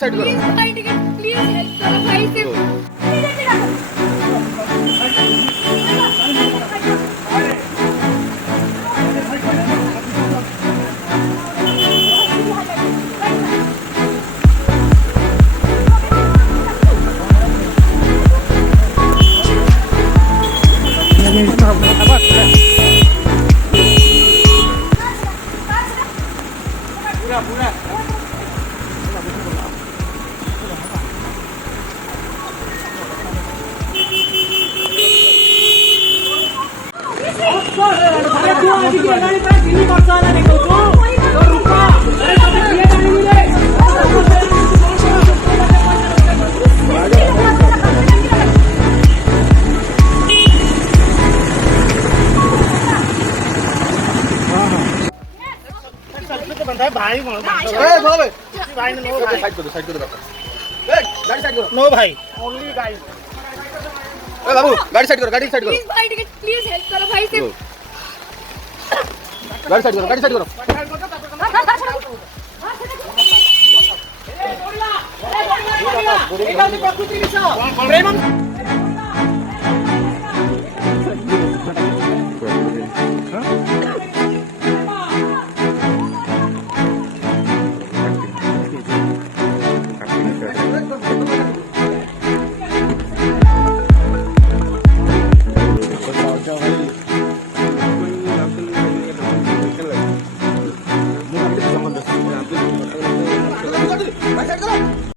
Side करो। Please भाई ticket please help करो भाई से। भाई भाई नो भाई साइड करो गाड़ी साइड करो। नो भाई ओनली गाइस। ए बाबू गाड़ी साइड करो, गाड़ी साइड करो। प्लीज भाई टिकट प्लीज हेल्प करो भाई से। गाड़ी साइड करो, गाड़ी साइड करो। प्रेम